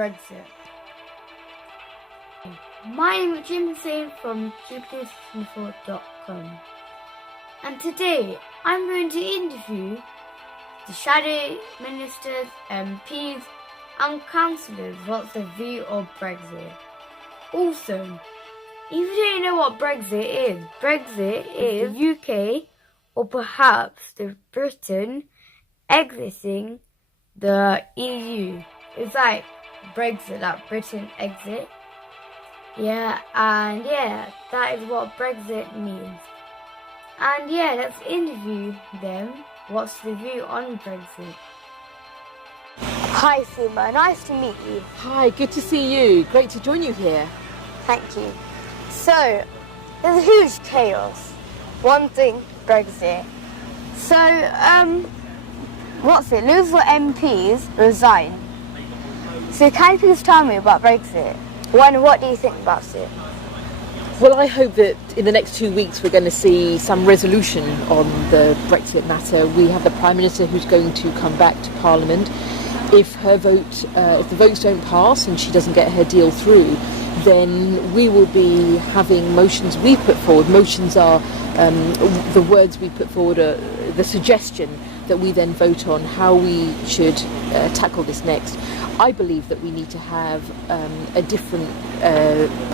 Brexit. My name is Jaim HR from GBnews24.com, and today I'm going to interview the shadow ministers, MPs and councillors what's their view of Brexit. Also, if you don't know what Brexit is the UK or perhaps the Britain exiting the EU. It's like Brexit, that Britain exit. That is what Brexit means. And let's interview them. What's the view on Brexit? Hi Seema, nice to meet you. Hi, good to see you. Great to join you here. Thank you. So, there's a huge chaos. One thing, Brexit. So, loads of MPs resign. So can you please tell me about Brexit? What do you think about it? Well, I hope that in the next 2 weeks we're going to see some resolution on the Brexit matter. We have the Prime Minister who's going to come back to Parliament. If the votes don't pass and she doesn't get her deal through, then we will be having motions we put forward. Motions are the words we put forward, the suggestion that we then vote on how we should tackle this next. I believe that we need to have a different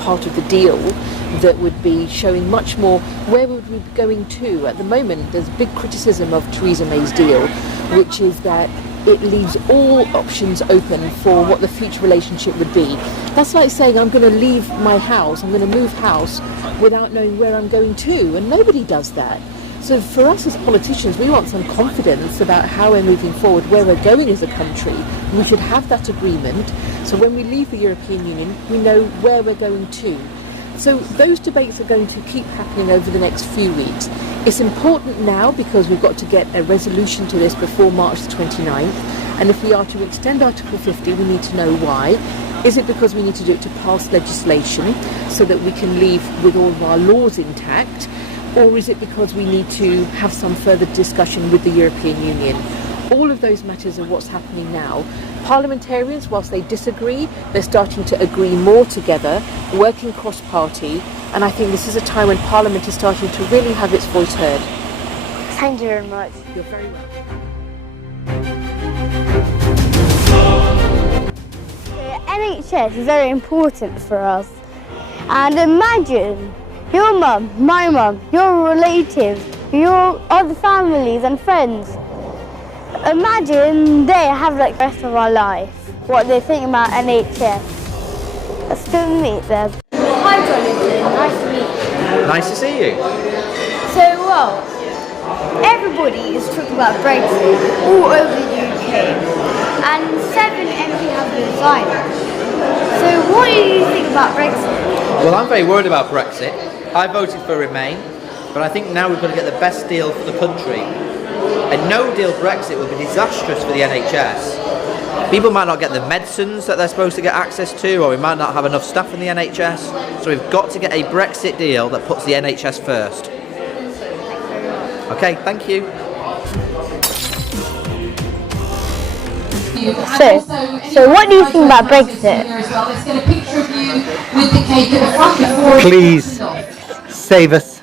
part of the deal that would be showing much more where would we be going to. At the moment, there's big criticism of Theresa May's deal, which is that it leaves all options open for what the future relationship would be. That's like saying I'm going to leave my house, I'm going to move house without knowing where I'm going to, and nobody does that. So for us as politicians, we want some confidence about how we're moving forward, where we're going as a country. We should have that agreement, so when we leave the European Union, we know where we're going to. So those debates are going to keep happening over the next few weeks. It's important now because we've got to get a resolution to this before March the 29th. And if we are to extend Article 50, we need to know why. Is it because we need to do it to pass legislation so that we can leave with all of our laws intact? Or is it because we need to have some further discussion with the European Union? All of those matters are what's happening now. Parliamentarians, whilst they disagree, they're starting to agree more together, working cross-party, and I think this is a time when Parliament is starting to really have its voice heard. Thank you very much. You're very welcome. The NHS is very important for us. And imagine your mum, my mum, your relatives, your other families and friends. Imagine they have like the rest of our life, what they think about NHS. Let's go meet them. Hi Jonathan, nice to meet you. Nice to see you. So everybody is talking about Brexit all over the UK and 7 MPs have resigned. So what do you think about Brexit? Well, I'm very worried about Brexit. I voted for Remain, but I think now we've got to get the best deal for the country. A no-deal Brexit will be disastrous for the NHS. People might not get the medicines that they're supposed to get access to, or we might not have enough staff in the NHS. So we've got to get a Brexit deal that puts the NHS first. Okay, thank you. So what do you think about Brexit? Please save us.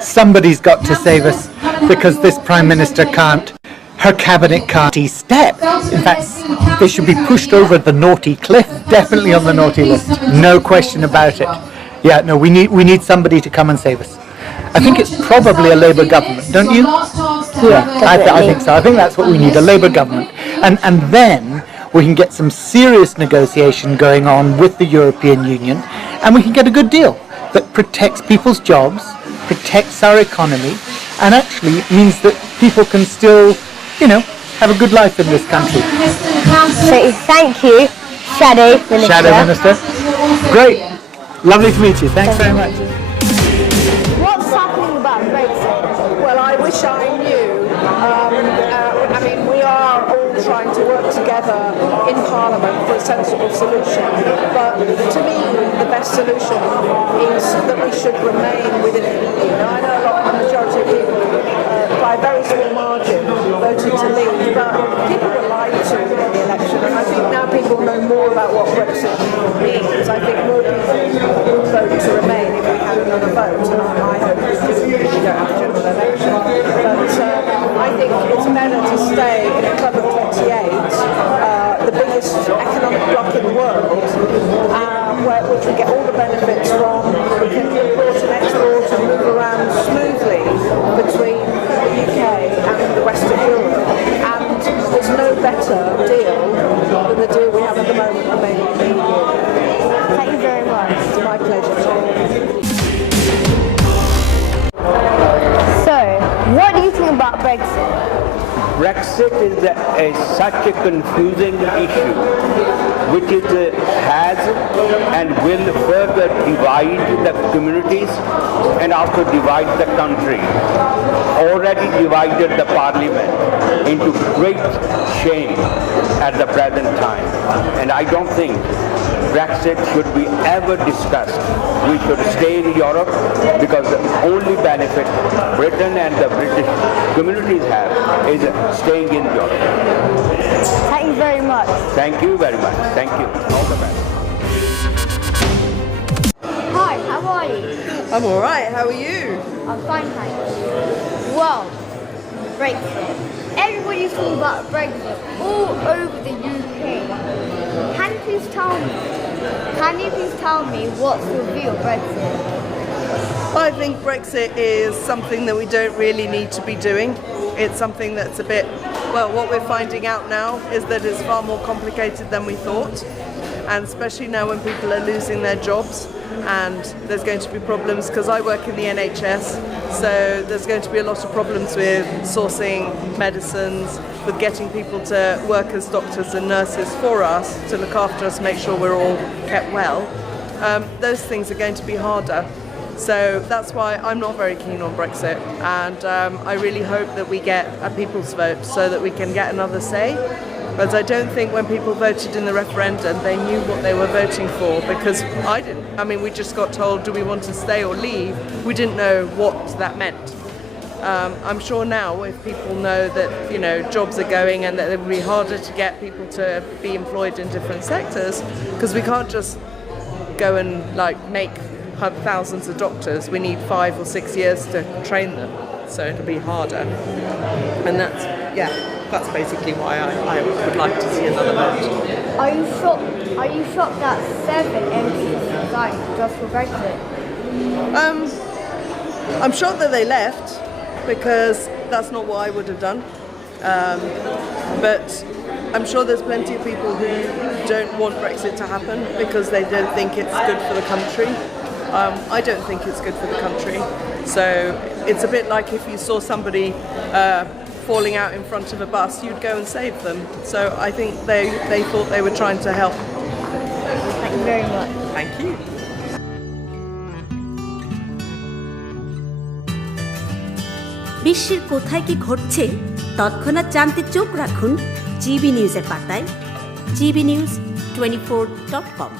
Somebody's got to save us, because this Prime Minister can't. Her cabinet can't step. In fact, they should be pushed over the naughty cliff. Definitely on the naughty list. No question about it. Yeah, no, we need somebody to come and save us. I think it's probably a Labour government, don't you? Yeah, I think so. I think that's what we need, a Labour government. And then we can get some serious negotiation going on with the European Union, and we can get a good deal that protects people's jobs, protects our economy, and actually means that people can still, have a good life in this country. So thank you, Shadow Minister. Shadow Minister. Great. Lovely to meet you. Thanks very much. What's happening about Brexit? Well, I wish I knew. We are all trying to work together in Parliament for a sensible solution. But to me, the best solution is that we should remain within the EU. Now, I know a majority of people, by a very small margin, voted to leave, but people were lied to in the election, and I think now people know more more about what Brexit means. I think more people would vote to remain if we had another vote, and I hope we do if we don't have a general election. But I think it's better to stay in a club of 28, the biggest economic bloc in the world, which we get all the benefits from. We can import and export and move around smoothly between the UK and the rest of Europe. And there's no better deal than the deal we have at the moment remaining in the EU. Thank you very much. It's my pleasure. So, what do you think about Brexit? Brexit is such a confusing issue, which has and will further divide the communities and also divide the country. Already divided the Parliament into great shame at the present time, and I don't think Brexit should be ever discussed. We should stay in Europe because the only benefit Britain and the British communities have is staying in Europe. Thank you very much. Thank you very much. Thank you. All the best. Hi, how are you? I'm alright, how are you? I'm fine, thank you. Well, Brexit. Everybody's talking about Brexit all over the UK. Can you please tell me what's your view of Brexit? I think Brexit is something that we don't really need to be doing. It's something that's a bit, well, what we're finding out now is that it's far more complicated than we thought. And especially now when people are losing their jobs and there's going to be problems, because I work in the NHS, so there's going to be a lot of problems with sourcing medicines, with getting people to work as doctors and nurses for us, to look after us, make sure we're all kept well. Those things are going to be harder. So that's why I'm not very keen on Brexit, and I really hope that we get a people's vote so that we can get another say. But I don't think when people voted in the referendum they knew what they were voting for, because I didn't. I mean, we just got told, do we want to stay or leave? We didn't know what that meant. I'm sure now if people know that, you know, jobs are going and that it will be harder to get people to be employed in different sectors, because we can't just go and like make thousands of doctors. We need 5 or 6 years to train them, so it'll be harder. And that's basically why I would like to see another vote. Are you shocked that 7 MPs resigned just for Brexit? I'm shocked that they left, because that's not what I would have done. But I'm sure there's plenty of people who don't want Brexit to happen because they don't think it's good for the country. I don't think it's good for the country. So it's a bit like if you saw somebody falling out in front of a bus, you'd go and save them. So I think they thought they were trying to help. Thank you very much. Thank you. বিশ্বের কোথায় কি ঘটছে তৎক্ষণাৎ জানতে চোখ রাখুন GB নিউজের পাতায়, gbnews24.com।